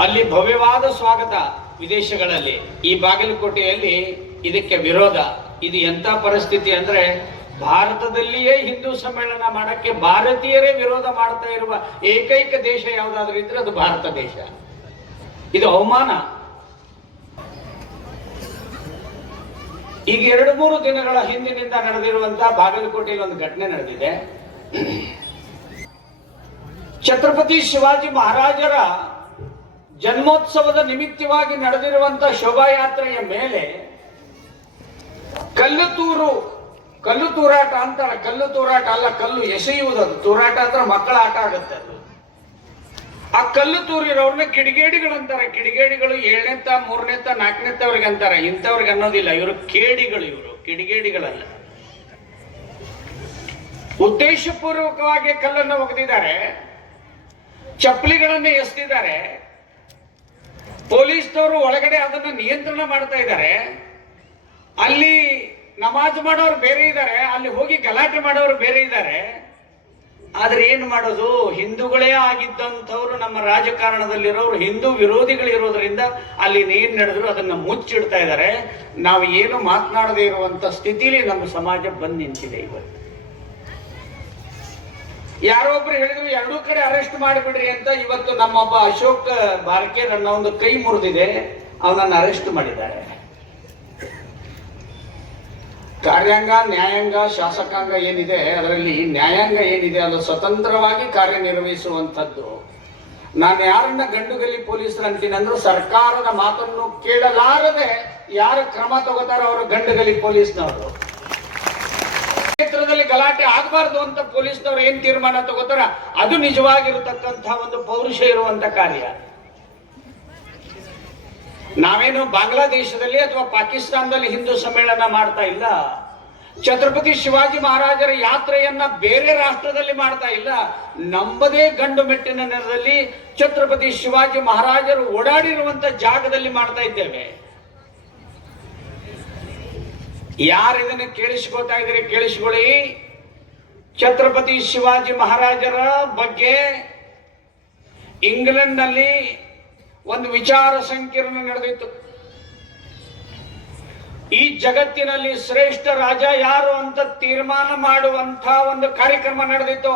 ಅಲ್ಲಿ ಭವ್ಯವಾದ ಸ್ವಾಗತ ವಿದೇಶಗಳಲ್ಲಿ. ಈ ಬಾಗಲಕೋಟೆಯಲ್ಲಿ ಇದಕ್ಕೆ ವಿರೋಧ. ಇದು ಎಂತ ಪರಿಸ್ಥಿತಿ ಅಂದ್ರೆ, ಭಾರತದಲ್ಲಿಯೇ ಹಿಂದೂ ಸಮ್ಮೇಳನ ಮಾಡಕ್ಕೆ ಭಾರತೀಯರೇ ವಿರೋಧ ಮಾಡ್ತಾ ಇರುವ ಏಕೈಕ ದೇಶ ಯಾವುದಾದ್ರೂ ಇದ್ರೆ ಅದು ಭಾರತ ದೇಶ. ಇದು ಅವಮಾನ. ಈಗ 2-3 ದಿನಗಳ ಹಿಂದಿನಿಂದ ನಡೆದಿರುವಂತಹ ಬಾಗಲಕೋಟೆಯಲ್ಲಿ ಒಂದು ಘಟನೆ ನಡೆದಿದೆ. ಛತ್ರಪತಿ ಶಿವಾಜಿ ಮಹಾರಾಜರ ಜನ್ಮೋತ್ಸವದ ನಿಮಿತ್ತವಾಗಿ ನಡೆದಿರುವಂತಹ ಶೋಭಾಯಾತ್ರೆಯ ಮೇಲೆ ಕಲ್ಲು ತೂರಾಟ ಅಂತಾರೆ. ಕಲ್ಲು ತೂರಾಟ ಅಲ್ಲ, ಕಲ್ಲು ಎಸೆಯುವುದದು. ತೂರಾಟ ಅಂದ್ರೆ ಮಕ್ಕಳ ಆಟ ಆಗುತ್ತೆ ಅದು. ಆ ಕಲ್ಲು ತೂರಿರೋರ್ನ ಕಿಡಿಗೇಡಿಗಳಂತಾರೆ. ಕಿಡಿಗೇಡಿಗಳು 7ನೇತ್ತ 3ನೇತ್ತ 4ನೇತ್ತವ್ರಿಗೆ ಅಂತಾರೆ. ಇಂಥವ್ರಿಗೆ ಅನ್ನೋದಿಲ್ಲ. ಇವರು ಕೇಡಿಗಳು, ಇವರು ಕಿಡಿಗೇಡಿಗಳಲ್ಲ. ಉದ್ದೇಶಪೂರ್ವಕವಾಗಿ ಕಲ್ಲನ್ನು ಒಗೆದಿದ್ದಾರೆ, ಚಪ್ಪಲಿಗಳನ್ನು ಎಸೆದಿದ್ದಾರೆ. ಪೊಲೀಸ್ನವರು ಒಳಗಡೆ ಅದನ್ನು ನಿಯಂತ್ರಣ ಮಾಡ್ತಾ ಇದ್ದಾರೆ. ಅಲ್ಲಿ ನಮಾಜ್ ಮಾಡೋರು ಬೇರೆ ಇದ್ದಾರೆ, ಅಲ್ಲಿ ಹೋಗಿ ಗಲಾಟೆ ಮಾಡೋರು ಬೇರೆ ಇದ್ದಾರೆ. ಆದ್ರೆ ಏನು ಮಾಡೋದು? ಹಿಂದೂಗಳೇ ಆಗಿದ್ದಂಥವ್ರು ನಮ್ಮ ರಾಜಕಾರಣದಲ್ಲಿರೋರು ಹಿಂದೂ ವಿರೋಧಿಗಳಿರೋದ್ರಿಂದ ಅಲ್ಲಿ ಏನ್ ನಡೆದ್ರು ಅದನ್ನ ಮುಚ್ಚಿಡ್ತಾ ಇದ್ದಾರೆ. ನಾವು ಏನು ಮಾತನಾಡದೇ ಇರುವಂತ ಸ್ಥಿತಿಲಿ ನಮ್ಮ ಸಮಾಜ ಬಂದು ನಿಂತಿದೆ ಇವತ್ತು. ಯಾರೊಬ್ರು ಹೇಳಿದ್ರು 2 ಕಡೆ ಅರೆಸ್ಟ್ ಮಾಡಿಬಿಡ್ರಿ ಅಂತ. ಇವತ್ತು ನಮ್ಮೊಬ್ಬ ಅಶೋಕ್ ಬಾರ್ಕೆ ನನ್ನ ಒಂದು ಕೈ ಮುರಿದಿದೆ, ಅವನನ್ನು ಅರೆಸ್ಟ್ ಮಾಡಿದ್ದಾರೆ. ಕಾರ್ಯಾಂಗ, ನ್ಯಾಯಾಂಗ, ಶಾಸಕಾಂಗ ಏನಿದೆ ಅದರಲ್ಲಿ ನ್ಯಾಯಾಂಗ ಏನಿದೆ ಅದು ಸ್ವತಂತ್ರವಾಗಿ ಕಾರ್ಯನಿರ್ವಹಿಸುವಂಥದ್ದು. ನಾನು ಯಾರನ್ನ ಗಂಡುಗಲ್ಲಿ ಪೊಲೀಸರು ಅಂತೀನಿ ಅಂದ್ರೆ, ಸರ್ಕಾರದ ಮಾತನ್ನು ಕೇಳಲಾರದೆ ಯಾರು ಕ್ರಮ ತಗೋತಾರೋ ಅವರು ಗಂಡುಗಲ್ಲಿ ಪೊಲೀಸ್ನವರು. ಕ್ಷೇತ್ರದಲ್ಲಿ ಗಲಾಟೆ ಆಗಬಾರ್ದು ಅಂತ ಪೊಲೀಸ್ನವರು ಏನ್ ತೀರ್ಮಾನ ತಗೋತಾರ ಅದು ನಿಜವಾಗಿರತಕ್ಕಂತಹ ಒಂದು ಪೌರುಷ ಇರುವಂತ ಕಾರ್ಯ. ನಾವೇನು ಬಾಂಗ್ಲಾದೇಶದಲ್ಲಿ ಅಥವಾ ಪಾಕಿಸ್ತಾನದಲ್ಲಿ ಹಿಂದೂ ಸಮ್ಮೇಳನ ಮಾಡ್ತಾ ಇಲ್ಲ. ಛತ್ರಪತಿ ಶಿವಾಜಿ ಮಹಾರಾಜರ ಯಾತ್ರೆಯನ್ನ ಬೇರೆ ರಾಷ್ಟ್ರದಲ್ಲಿ ಮಾಡ್ತಾ ಇಲ್ಲ. ನಮ್ಮದೇ ಗಂಡು ಮೆಟ್ಟಿನ ನೆಲದಲ್ಲಿ ಛತ್ರಪತಿ ಶಿವಾಜಿ ಮಹಾರಾಜರು ಓಡಾಡಿರುವಂತ ಜಾಗದಲ್ಲಿ ಮಾಡ್ತಾ ಇದ್ದೇವೆ. ಯಾರು ಇದನ್ನು ಕೇಳಿಸ್ಕೊತಾ ಇದ್ರೆ ಕೇಳಿಸ್ಕೊಳ್ಳಿ. ಛತ್ರಪತಿ ಶಿವಾಜಿ ಮಹಾರಾಜರ ಬಗ್ಗೆ ಇಂಗ್ಲೆಂಡ್ ನಲ್ಲಿ ಒಂದು ವಿಚಾರ ಸಂಕಿರಣ ನಡೆದಿತ್ತು. ಈ ಜಗತ್ತಿನಲ್ಲಿ ಶ್ರೇಷ್ಠ ರಾಜ ಯಾರು ಅಂತ ತೀರ್ಮಾನ ಮಾಡುವಂತ ಒಂದು ಕಾರ್ಯಕ್ರಮ ನಡೆದಿತ್ತು.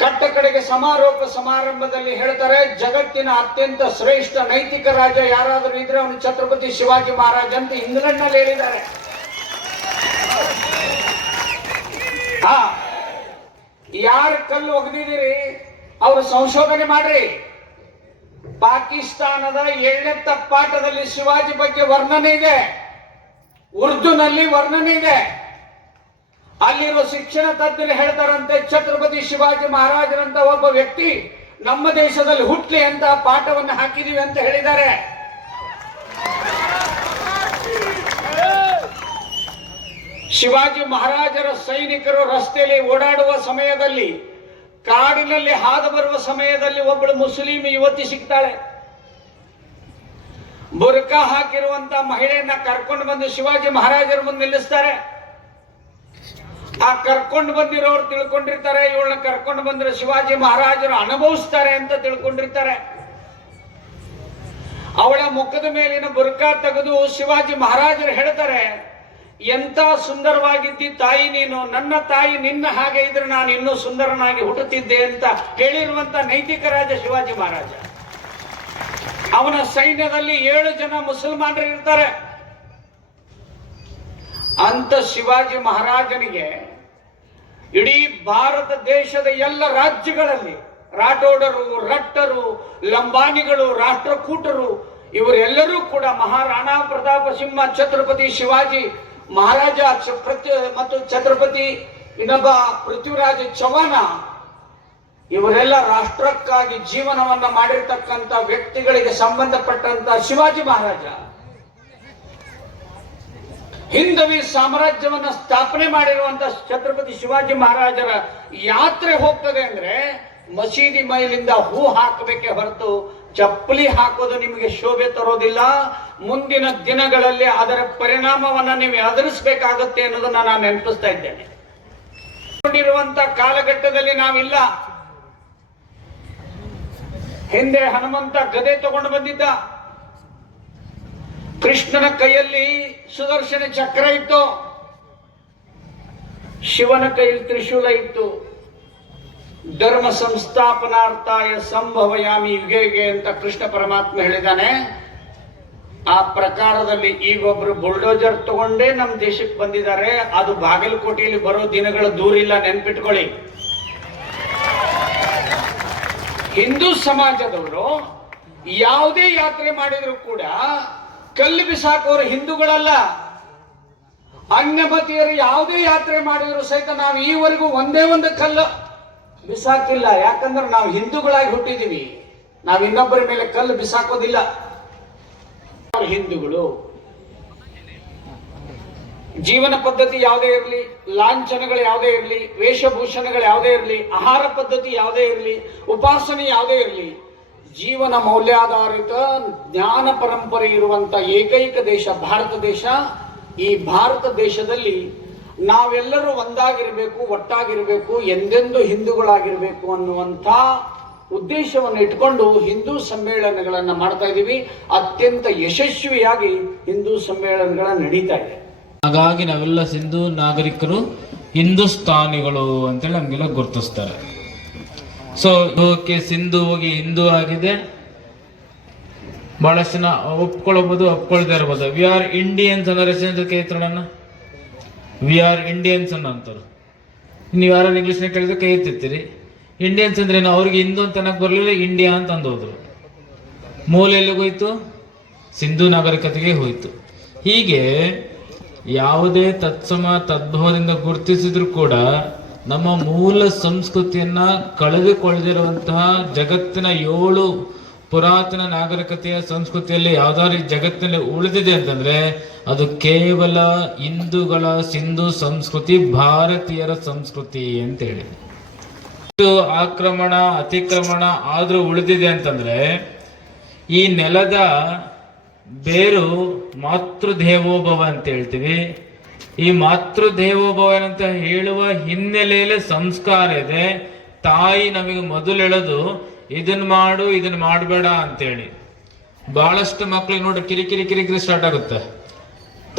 ಕಟ್ಟ ಕಡೆಗೆ ಸಮಾರೋಪ ಸಮಾರಂಭದಲ್ಲಿ ಹೇಳ್ತಾರೆ, ಜಗತ್ತಿನ ಅತ್ಯಂತ ಶ್ರೇಷ್ಠ ನೈತಿಕ ರಾಜ ಯಾರಾದರೂ ಇದ್ರೆ ಅವನು ಛತ್ರಪತಿ ಶಿವಾಜಿ ಮಹಾರಾಜ ಅಂತ ಇಂಗ್ಲೆಂಡ್ ನಲ್ಲಿ ಹೇಳಿದ್ದಾರೆ. ಯಾರು ಕಲ್ಲು ಒಗೆದಿದ್ದೀರಿ ಅವರು ಸಂಶೋಧನೆ ಮಾಡ್ರಿ. ಪಾಕಿಸ್ತಾನದ 7ನೇ ತಪ್ಪಾಟದಲ್ಲಿ ಶಿವಾಜಿ ಬಗ್ಗೆ ವರ್ಣನೆ ಇದೆ, ಉರ್ದುನಲ್ಲಿ ವರ್ಣನೆ ಇದೆ. ಅಲ್ಲಿರುವ ಶಿಕ್ಷಣ ತಜ್ಞರು ಹೇಳ್ತಾರಂತೆ, ಛತ್ರಪತಿ ಶಿವಾಜಿ ಮಹಾರಾಜರಂತ ಒಬ್ಬ ವ್ಯಕ್ತಿ ನಮ್ಮ ದೇಶದಲ್ಲಿ ಹುಟ್ಲಿ ಅಂತ ಪಾಠವನ್ನು ಹಾಕಿದೀವಿ ಅಂತ ಹೇಳಿದ್ದಾರೆ. ಶಿವಾಜಿ ಮಹಾರಾಜರ ಸೈನಿಕರು ರಸ್ತೆಯಲ್ಲಿ ಓಡಾಡುವ ಸಮಯದಲ್ಲಿ, ಕಾಡಿನಲ್ಲಿ ಹಾದು ಬರುವ ಸಮಯದಲ್ಲಿ ಒಬ್ಬಳು ಮುಸ್ಲಿಂ ಯುವತಿ ಸಿಗ್ತಾಳೆ. ಬುರ್ಕಾ ಹಾಕಿರುವಂತ ಮಹಿಳೆಯನ್ನ ಕರ್ಕೊಂಡು ಬಂದು ಶಿವಾಜಿ ಮಹಾರಾಜರ ಮುಂದೆ ನಿಲ್ಲಿಸ್ತಾರೆ. ಆ ಕರ್ಕೊಂಡು ಬಂದಿರೋರು ತಿಳ್ಕೊಂಡಿರ್ತಾರೆ, ಇವಳನ್ನ ಕರ್ಕೊಂಡು ಬಂದ್ರೆ ಶಿವಾಜಿ ಮಹಾರಾಜರು ಅನುಭವಿಸ್ತಾರೆ ಅಂತ ತಿಳ್ಕೊಂಡಿರ್ತಾರೆ. ಅವಳ ಮುಖದ ಮೇಲಿನ ಬುರ್ಕಾ ತೆಗೆದು ಶಿವಾಜಿ ಮಹಾರಾಜರು ಹೇಳ್ತಾರೆ, ಎಂತ ಸುಂದರವಾಗಿದ್ದಿ ತಾಯಿ ನೀನು, ನನ್ನ ತಾಯಿ ನಿನ್ನ ಹಾಗೆ ಇದ್ರೆ ನಾನು ಇನ್ನೂ ಸುಂದರನಾಗಿ ಹುಟ್ಟುತ್ತಿದ್ದೆ ಅಂತ ಹೇಳಿರುವಂತ ನೈತಿಕ ರಾಜ ಶಿವಾಜಿ ಮಹಾರಾಜ. ಅವನ ಸೈನ್ಯದಲ್ಲಿ 7 ಜನ ಮುಸಲ್ಮಾನರು ಇರ್ತಾರೆ. ಅಂತ ಶಿವಾಜಿ ಮಹಾರಾಜನಿಗೆ ಇಡೀ ಭಾರತ ದೇಶದ ಎಲ್ಲ ರಾಜ್ಯಗಳಲ್ಲಿ ರಾಠೋಡರು, ರಟ್ಟರು, ಲಂಬಾಣಿಗಳು, ರಾಷ್ಟ್ರಕೂಟರು ಇವರೆಲ್ಲರೂ ಕೂಡ ಮಹಾರಾಣಾ ಪ್ರತಾಪ ಸಿಂಹ, ಛತ್ರಪತಿ ಶಿವಾಜಿ ಮಹಾರಾಜ ಮತ್ತು ಛತ್ರಪತಿ ಇನ್ನೊಬ್ಬ ಪೃಥ್ವಿರಾಜ ಚೌಹಾಣ ಇವರೆಲ್ಲ ರಾಷ್ಟ್ರಕ್ಕಾಗಿ ಜೀವನವನ್ನ ಮಾಡಿರ್ತಕ್ಕಂಥ ವ್ಯಕ್ತಿಗಳಿಗೆ ಸಂಬಂಧಪಟ್ಟಂತ ಶಿವಾಜಿ ಮಹಾರಾಜ ಹಿಂದವಿ ಸಾಮ್ರಾಜ್ಯವನ್ನ ಸ್ಥಾಪನೆ ಮಾಡಿರುವಂತ ಛತ್ರಪತಿ ಶಿವಾಜಿ ಮಹಾರಾಜರ ಯಾತ್ರೆ ಹೋಗ್ತದೆ ಅಂದ್ರೆ ಮಸೀದಿ ಮೈಲಿಂದ ಹೂ ಹಾಕಬೇಕೆ ಹೊರತು ಚಪ್ಪಲಿ ಹಾಕೋದು ನಿಮಗೆ ಶೋಭೆ ತರೋದಿಲ್ಲ. ಮುಂದಿನ ದಿನಗಳಲ್ಲಿ ಅದರ ಪರಿಣಾಮವನ್ನ ನೀವು ಎದುರಿಸಬೇಕಾಗುತ್ತೆ ಅನ್ನೋದನ್ನ ನಾನು ನೆನಪಿಸ್ತಾ ಇದ್ದೇನೆ. ಕಾಲಘಟ್ಟದಲ್ಲಿ ನಾವಿಲ್ಲ. ಹಿಂದೆ ಹನುಮಂತ ಗದೆ ತಗೊಂಡು ಬಂದಿದ್ದ, ಕೃಷ್ಣನ ಕೈಯಲ್ಲಿ ಸುದರ್ಶನ ಚಕ್ರ ಇತ್ತು, ಶಿವನ ಕೈಯಲ್ಲಿ ತ್ರಿಶೂಲ ಇತ್ತು. ಧರ್ಮ ಸಂಸ್ಥಾಪನಾರ್ಥಾಯ ಸಂಭವಯಾಮಿ ಯುಗೆ ಯುಗೆ ಅಂತ ಕೃಷ್ಣ ಪರಮಾತ್ಮ ಹೇಳಿದ್ದಾನೆ. ಆ ಪ್ರಕಾರದಲ್ಲಿ ಈಗೊಬ್ರು ಬುಲ್ಡೋಜರ್ ತಗೊಂಡೇ ನಮ್ಮ ದೇಶಕ್ಕೆ ಬಂದಿದ್ದಾರೆ. ಅದು ಬಾಗಲಕೋಟೆಯಲ್ಲಿ ಬರೋ ದಿನಗಳ ದೂರಿಲ್ಲ, ನೆನ್ಪಿಟ್ಕೊಳ್ಳಿ. ಹಿಂದೂ ಸಮಾಜದವರು ಯಾವುದೇ ಯಾತ್ರೆ ಮಾಡಿದ್ರು ಕೂಡ ಕಲ್ಲು ಬಿಸಾಕೋರು ಹಿಂದೂಗಳಲ್ಲ. ಅನ್ಯಮತೀಯರು ಯಾವುದೇ ಯಾತ್ರೆ ಮಾಡಿದ್ರು ಸಹಿತ ನಾವು ಈವರೆಗೂ ಒಂದೇ ಒಂದು ಕಲ್ಲು ಬಿಸಾಕಿಲ್ಲ. ಯಾಕಂದ್ರೆ ನಾವು ಹಿಂದೂಗಳಾಗಿ ಹುಟ್ಟಿದೀವಿ, ನಾವು ಇನ್ನೊಬ್ಬರ ಮೇಲೆ ಕಲ್ಲು ಬಿಸಾಕೋದಿಲ್ಲ. ಹಿಂದೂಗಳು ಜೀವನ ಪದ್ಧತಿ ಯಾವುದೇ ಇರಲಿ, ಲಾಂಛನಗಳು ಯಾವುದೇ ಇರಲಿ, ವೇಷಭೂಷಣಗಳು ಯಾವುದೇ ಇರಲಿ, ಆಹಾರ ಪದ್ಧತಿ ಯಾವುದೇ ಇರಲಿ, ಉಪಾಸನೆ ಯಾವುದೇ ಇರಲಿ, ಜೀವನ ಮೌಲ್ಯಾಧಾರಿತ ಜ್ಞಾನ ಪರಂಪರೆ ಇರುವಂತ ಏಕೈಕ ದೇಶ ಭಾರತ ದೇಶ. ಈ ಭಾರತ ದೇಶದಲ್ಲಿ ನಾವೆಲ್ಲರೂ ಒಂದಾಗಿರ್ಬೇಕು, ಒಟ್ಟಾಗಿರ್ಬೇಕು, ಎಂದೆಂದು ಹಿಂದೂಗಳಾಗಿರ್ಬೇಕು ಅನ್ನುವಂಥ ಉದ್ದೇಶವನ್ನು ಇಟ್ಕೊಂಡು ಹಿಂದೂ ಸಮ್ಮೇಳನಗಳನ್ನು ಮಾಡ್ತಾ ಇದ್ದೀವಿ. ಅತ್ಯಂತ ಯಶಸ್ವಿಯಾಗಿ ಹಿಂದೂ ಸಮ್ಮೇಳನಗಳ ನಡೀತಾ ಇದೆ. ಹಾಗಾಗಿ ನಾವೆಲ್ಲ ಸಿಂಧೂ ನಾಗರಿಕರು ಹಿಂದೂಸ್ತಾನಿಗಳು ಅಂತೇಳಿ ನಮಗೆಲ್ಲ ಗುರುತಿಸ್ತಾರೆ. ಸೊ ಓಕೆ, ಸಿಂಧು ಹೋಗಿ ಹಿಂದೂ ಆಗಿದೆ, ಬಹಳಷ್ಟು ಜನ ಒಪ್ಕೊಳ್ಬಹುದು, ಒಪ್ಕೊಳ್ತಾ ಇರ್ಬೋದು. ವಿ ಆರ್ ಇಂಡಿಯನ್ಸ್ ಅನ್ನೋ ಕೈ ಎತ್ತೋಣ. ವಿ ಆರ್ ಇಂಡಿಯನ್ಸ್ ಅನ್ನೋ ಅಂತಾರೆ. ನೀವು ಯಾರು ಇಂಗ್ಲೀಷ್ನ ಕೇಳಿದ್ರೆ ಕೈ ಎತ್ತಿರ್ತೀರಿ. ಇಂಡಿಯನ್ಸ್ ಅಂದ್ರೆ ಏನು? ಅವ್ರಿಗೆ ಹಿಂದೂ ಅಂತ ಅನ್ನಕ್ ಬರಲಿಲ್ಲ, ಇಂಡಿಯಾ ಅಂತ ಅಂದೋದ್ರು. ಮೂಲ ಎಲ್ಲಿಗೆ ಹೋಯ್ತು? ಸಿಂಧೂ ನಾಗರಿಕತೆಗೆ ಹೋಯ್ತು. ಹೀಗೆ ಯಾವುದೇ ತತ್ಸಮ ತದ್ಭವದಿಂದ ಗುರುತಿಸಿದ್ರು ಕೂಡ ನಮ್ಮ ಮೂಲ ಸಂಸ್ಕೃತಿಯನ್ನ ಕಳೆದುಕೊಳ್ಳದಿರುವಂತಹ ಜಗತ್ತಿನ 7 ಪುರಾತನ ನಾಗರಿಕತೆಯ ಸಂಸ್ಕೃತಿಯಲ್ಲಿ ಯಾವ್ದಾದ್ರು ಜಗತ್ತಿನಲ್ಲಿ ಉಳಿದಿದೆ ಅಂತಂದ್ರೆ ಅದು ಕೇವಲ ಹಿಂದೂಗಳ ಸಿಂಧು ಸಂಸ್ಕೃತಿ, ಭಾರತೀಯರ ಸಂಸ್ಕೃತಿ ಅಂತ ಹೇಳಿ. ಇದು ಆಕ್ರಮಣ ಅತಿಕ್ರಮಣ ಆದ್ರೂ ಉಳಿದಿದೆ ಅಂತಂದ್ರೆ ಈ ನೆಲದ ಬೇರು ಮಾತೃದೇವೋಭವ ಅಂತ ಹೇಳ್ತೀವಿ. ಈ ಮಾತೃದೇವೋಭವ ಅಂತ ಹೇಳುವ ಹಿನ್ನೆಲೆಯಲ್ಲಿ ಸಂಸ್ಕಾರ ಇದೆ. ತಾಯಿ ನಮಗೆ ಮೊದಲು ಹೇಳೋದು ಇದನ್ನ ಮಾಡು, ಇದನ್ನ ಮಾಡಬೇಡ ಅಂತೇಳಿ. ಬಹಳಷ್ಟು ಮಕ್ಳಿಗೆ ನೋಡಿ ಕಿರಿಕಿರಿ ಸ್ಟಾರ್ಟ್ ಆಗುತ್ತೆ.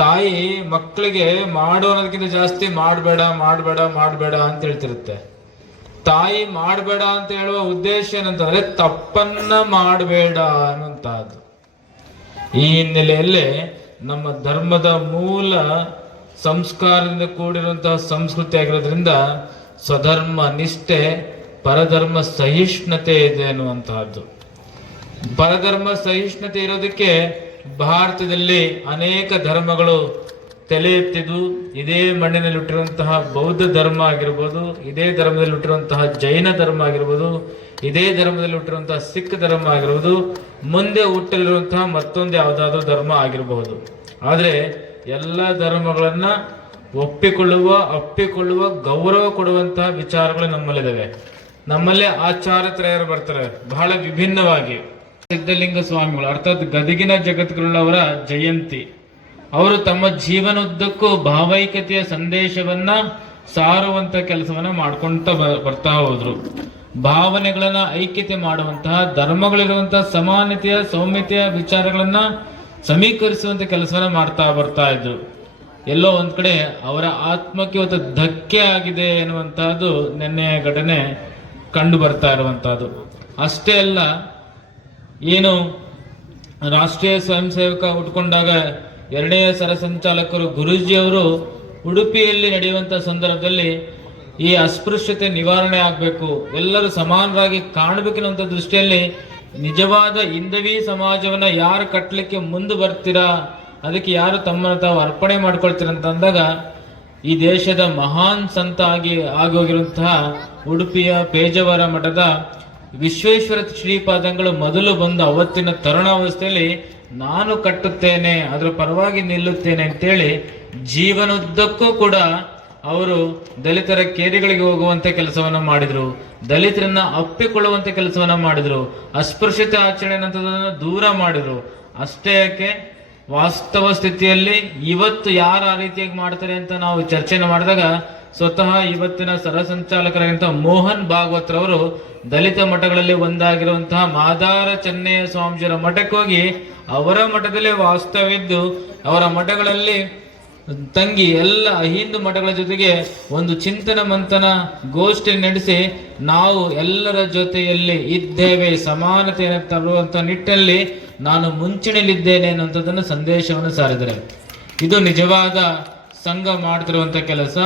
ತಾಯಿ ಮಕ್ಕಳಿಗೆ ಮಾಡು ಅನ್ನೋದಕ್ಕಿಂತ ಜಾಸ್ತಿ ಮಾಡಬೇಡ ಮಾಡಬೇಡ ಮಾಡಬೇಡ ಅಂತ ಹೇಳ್ತಿರುತ್ತೆ. ತಾಯಿ ಮಾಡಬೇಡ ಅಂತ ಹೇಳುವ ಉದ್ದೇಶ ಏನಂತಂದ್ರೆ ತಪ್ಪನ್ನ ಮಾಡಬೇಡ ಅನ್ನುವಂತಹದ್ದು. ಈ ಹಿನ್ನೆಲೆಯಲ್ಲಿ ನಮ್ಮ ಧರ್ಮದ ಮೂಲ ಸಂಸ್ಕಾರದಿಂದ ಕೂಡಿರುವಂತಹ ಸಂಸ್ಕೃತಿ ಆಗಿರೋದ್ರಿಂದ ಸ್ವಧರ್ಮ ನಿಷ್ಠೆ, ಪರಧರ್ಮ ಸಹಿಷ್ಣುತೆ ಇದೆ ಅನ್ನುವಂತಹದ್ದು. ಪರಧರ್ಮ ಸಹಿಷ್ಣುತೆ ಇರೋದಕ್ಕೆ ಭಾರತದಲ್ಲಿ ಅನೇಕ ಧರ್ಮಗಳು ತಲೆ ಎತ್ತಿದ್ದು. ಇದೇ ಮಣ್ಣಿನಲ್ಲಿ ಹುಟ್ಟಿರುವಂತಹ ಬೌದ್ಧ ಧರ್ಮ ಆಗಿರ್ಬೋದು, ಇದೇ ಧರ್ಮದಲ್ಲಿ ಹುಟ್ಟಿರುವಂತಹ ಜೈನ ಧರ್ಮ ಆಗಿರ್ಬೋದು, ಇದೇ ಧರ್ಮದಲ್ಲಿ ಹುಟ್ಟಿರುವಂತಹ ಸಿಖ್ ಧರ್ಮ ಆಗಿರ್ಬೋದು, ಮುಂದೆ ಹುಟ್ಟಲಿರುವಂತಹ ಮತ್ತೊಂದು ಯಾವುದಾದ್ರೂ ಧರ್ಮ ಆಗಿರಬಹುದು. ಆದರೆ ಎಲ್ಲ ಧರ್ಮಗಳನ್ನ ಅಪ್ಪಿಕೊಳ್ಳುವ ಗೌರವ ಕೊಡುವಂತಹ ವಿಚಾರಗಳು ನಮ್ಮಲ್ಲಿದ್ದಾವೆ. ನಮ್ಮಲ್ಲೇ ಆಚಾರ್ಯತ್ರಯರು ಬರ್ತಾರೆ ಬಹಳ ವಿಭಿನ್ನವಾಗಿ. ಸಿದ್ಧಲಿಂಗ ಸ್ವಾಮಿಗಳು ಅರ್ಥಾತ್ ಗದಗಿನ ಜಗದ್ಗುರುಗಳವರ ಜಯಂತಿ. ಅವರು ತಮ್ಮ ಜೀವನೋದ್ದಕ್ಕೂ ಭಾವೈಕ್ಯತೆಯ ಸಂದೇಶವನ್ನ ಸಾರುವಂತ ಕೆಲಸವನ್ನ ಮಾಡ್ಕೊಂತ ಬರ್ತಾ ಹೋದ್ರು. ಭಾವನೆಗಳನ್ನ ಐಕ್ಯತೆ ಮಾಡುವಂತಹ, ಧರ್ಮಗಳಿರುವಂತಹ ಸಮಾನತೆಯ ಸೌಮ್ಯತೆಯ ವಿಚಾರಗಳನ್ನ ಸಮೀಕರಿಸುವಂತ ಕೆಲಸವನ್ನ ಮಾಡ್ತಾ ಬರ್ತಾ ಇದ್ರು. ಎಲ್ಲೋ ಒಂದ್ ಕಡೆ ಅವರ ಆತ್ಮಕ್ಕೆ ಇವತ್ತು ಧಕ್ಕೆ ಆಗಿದೆ ಎನ್ನುವಂತಹದ್ದು ನಿನ್ನೆ ಘಟನೆ ಕಂಡು ಬರ್ತಾ ಇರುವಂತಹದ್ದು. ಅಷ್ಟೇ ಅಲ್ಲ, ಏನು ರಾಷ್ಟ್ರೀಯ ಸ್ವಯಂ ಸೇವಕ ಉಟ್ಕೊಂಡಾಗ 2ನೇ ಸರ ಸಂಚಾಲಕರು ಗುರೂಜಿಯವರು ಉಡುಪಿಯಲ್ಲಿ ನಡೆಯುವಂತಹ ಸಂದರ್ಭದಲ್ಲಿ ಈ ಅಸ್ಪೃಶ್ಯತೆ ನಿವಾರಣೆ ಆಗಬೇಕು, ಎಲ್ಲರೂ ಸಮಾನರಾಗಿ ಕಾಣಬೇಕೆನ್ನುವಂಥ ದೃಷ್ಟಿಯಲ್ಲಿ ನಿಜವಾದ ಹಿಂದವಿ ಸಮಾಜವನ್ನ ಯಾರು ಕಟ್ಟಲಿಕ್ಕೆ ಮುಂದೆ ಬರ್ತೀರಾ, ಅದಕ್ಕೆ ಯಾರು ತಮ್ಮನ್ನು ತಾವು ಅರ್ಪಣೆ ಮಾಡ್ಕೊಳ್ತೀರ ಅಂತ ಅಂದಾಗ ಈ ದೇಶದ ಮಹಾನ್ ಸಂತ ಆಗೋಗಿರುವಂತಹ ಉಡುಪಿಯ ಪೇಜಾವರ ಮಠದ ವಿಶ್ವೇಶ್ವರ ಶ್ರೀಪಾದಂಗಳು ಮೊದಲು ಬಂದು ಅವತ್ತಿನ ತರುಣಾವಸ್ಥೆಯಲ್ಲಿ ನಾನು ಕಟ್ಟುತ್ತೇನೆ, ಅದರ ಪರವಾಗಿ ನಿಲ್ಲುತ್ತೇನೆ ಅಂತೇಳಿ ಜೀವನೋದ್ದಕ್ಕೂ ಕೂಡ ಅವರು ದಲಿತರ ಕೇರಿಗಳಿಗೆ ಹೋಗುವಂತ ಕೆಲಸವನ್ನ ಮಾಡಿದ್ರು, ದಲಿತರನ್ನ ಅಪ್ಪಿಕೊಳ್ಳುವಂತ ಕೆಲಸವನ್ನ ಮಾಡಿದ್ರು, ಅಸ್ಪೃಶ್ಯತೆ ಆಚರಣೆ ಅಂತದನ್ನ ದೂರ ಮಾಡಿದ್ರು. ಅಷ್ಟೇ ಯಾಕೆ, ವಾಸ್ತವ ಸ್ಥಿತಿಯಲ್ಲಿ ಇವತ್ತು ಯಾರು ಆ ರೀತಿಯಾಗಿ ಮಾಡ್ತಾರೆ ಅಂತ ನಾವು ಚರ್ಚೆನ ಮಾಡಿದಾಗ ಸ್ವತಃ ಇವತ್ತಿನ ಸರಸಂಚಾಲಕರಾಗಿರುವಂತಹ ಮೋಹನ್ ಭಾಗವತ್ ರವರು ದಲಿತ ಮಠಗಳಲ್ಲಿ ಒಂದಾಗಿರುವಂತಹ ಮಾದಾರ ಚೆನ್ನಯ್ಯ ಸ್ವಾಮೀಜಿಯವರ ಮಠಕ್ಕೆ ಹೋಗಿ ಅವರ ಮಠದಲ್ಲೇ ವಾಸ್ತವಿದ್ದು ಅವರ ಮಠಗಳಲ್ಲಿ ತಂಗಿ ಎಲ್ಲ ಹಿಂದೂ ಮಠಗಳ ಜೊತೆಗೆ ಒಂದು ಚಿಂತನ ಮಂಥನ ಗೋಷ್ಠಿ ನಡೆಸಿ ನಾವು ಎಲ್ಲರ ಜೊತೆಯಲ್ಲಿ ಇದ್ದೇವೆ, ಸಮಾನತೆಯನ್ನು ತರುವಂತ ನಿಟ್ಟಿನಲ್ಲಿ ನಾನು ಮುಂಚೂಣಿಯಲ್ಲಿದ್ದೇನೆ ಅನ್ನುವಂಥದ್ದನ್ನು ಸಂದೇಶವನ್ನು ಸಾರಿದ್ದಾರೆ. ಇದು ನಿಜವಾದ ಸಂಘ ಮಾಡ್ತಿರುವಂತ ಕೆಲಸ.